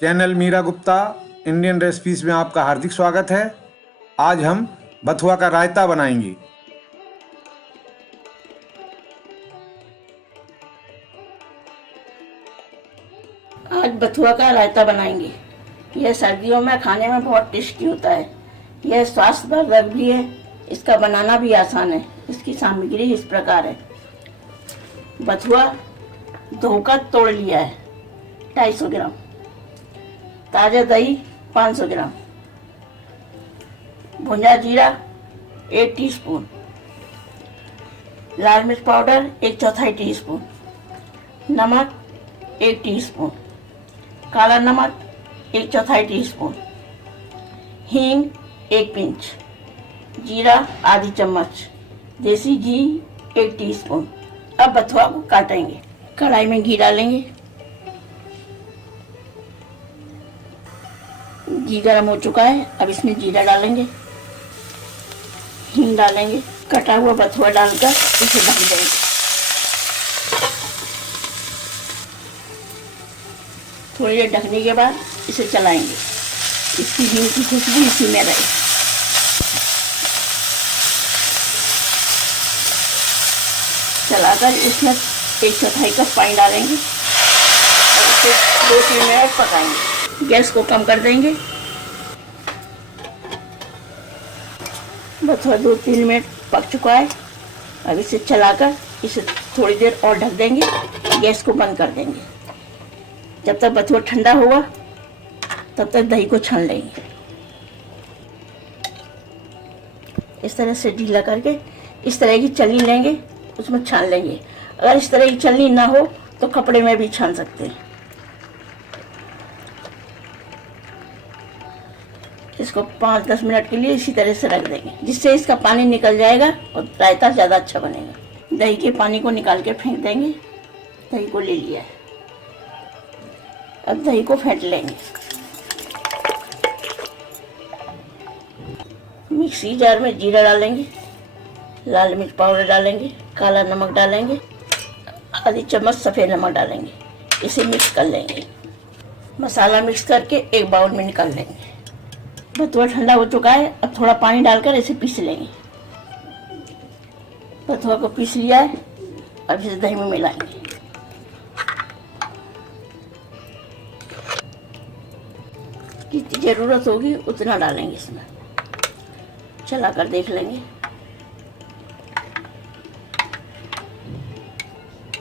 Channel Meera Gupta Indian recipes में आपका हार्दिक स्वागत है। आज हम बथुआ का रायता बनाएंगे। आज बथुआ का रायता बनाएंगे। यह सर्दियों में खाने में बहुत टेस्टी होता है। यह स्वास्थ्यवर्धक भी है। इसका बनाना भी आसान है। इसकी सामग्री इस प्रकार है। बथुआ धोकर तोड़ लिया है 250 ग्राम, ताज़ा दही 500 ग्राम, भुना जीरा 1 टीस्पून, लाल मिर्च पाउडर 1/4 टीस्पून, नमक 1 टीस्पून, काला नमक 1/4 टीस्पून, हींग 1 पिंच, जीरा आधी चम्मच, देसी घी 1 टीस्पून। अब बथुआ को काटेंगे। कढ़ाई में घी डालेंगे। घी गर्म हो चुका है। अब इसमें जीरा डालेंगे, हींग डालेंगे, कटा हुआ बथुआ डालकर इसे ढक देंगे। थोड़ी देर ढकने के बाद इसे चलाएंगे। इसकी हींग की खुशबू इसी में रहे। चलाकर इसमें 1/4 कप पानी डालेंगे और इसे 2-3 मिनट पकाएंगे। गैस को कम कर देंगे। बथुआ 2-3 मिनट पक चुका है। अब इसे चलाकर इसे थोड़ी देर और ढक देंगे। गैस को बंद कर देंगे। जब तक बथुआ ठंडा होगा तब तक दही को छान लेंगे। इस तरह से ढीला करके इस तरह की छलनी लेंगे, उसमें छान लेंगे। अगर इस तरह की छलनी ना हो तो कपड़े में भी छान सकते हैं। इसको 5-10 मिनट के लिए इसी तरह से रख देंगे, जिससे इसका पानी निकल जाएगा और रायता ज़्यादा अच्छा बनेगा। दही के पानी को निकाल के फेंक देंगे। दही को ले लिया है। अब दही को फेंट लेंगे। मिक्सी जार में जीरा डालेंगे, लाल मिर्च पाउडर डालेंगे, काला नमक डालेंगे, आधी चम्मच सफ़ेद नमक डालेंगे। इसे मिक्स कर लेंगे। मसाला मिक्स करके एक बाउल में निकाल लेंगे। बथुआ ठंडा हो चुका है। अब थोड़ा पानी डालकर इसे पीस लेंगे। बथुआ को पीस लिया है। अब इसे दही में मिलाएंगे। जितनी ज़रूरत होगी उतना डालेंगे इसमें। चलाकर देख लेंगे।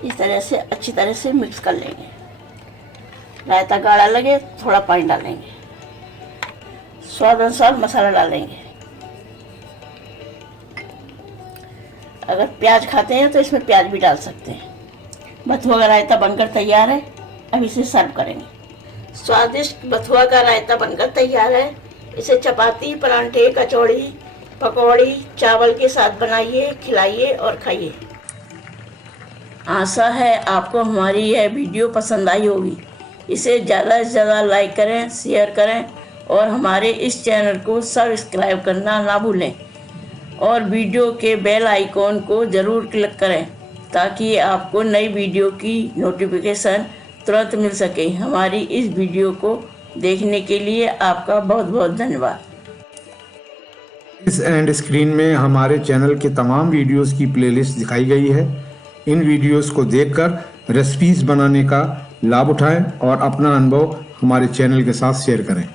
इस तरह से अच्छी तरह से मिक्स कर लेंगे। रायता गाढ़ा लगे थोड़ा पानी डालेंगे। स्वाद अनुसार मसाला डालेंगे। अगर प्याज खाते हैं तो इसमें प्याज भी डाल सकते हैं। बथुआ का रायता बनकर तैयार है। अब इसे सर्व करेंगे। स्वादिष्ट बथुआ का रायता बनकर तैयार है। इसे चपाती, परांठे, कचौड़ी, पकौड़ी, चावल के साथ बनाइए, खिलाइए और खाइए। आशा है आपको हमारी यह वीडियो पसंद आई होगी। इसे ज़्यादा से ज़्यादा लाइक करें, शेयर करें और हमारे इस चैनल को सब्सक्राइब करना ना भूलें और वीडियो के बेल आइकॉन को ज़रूर क्लिक करें ताकि आपको नई वीडियो की नोटिफिकेशन तुरंत मिल सके। हमारी इस वीडियो को देखने के लिए आपका बहुत बहुत धन्यवाद। इस एंड स्क्रीन में हमारे चैनल के तमाम वीडियोस की प्लेलिस्ट दिखाई गई है। इन वीडियोस को देखकर रेसिपीज बनाने का लाभ उठाएं और अपना अनुभव हमारे चैनल के साथ शेयर करें।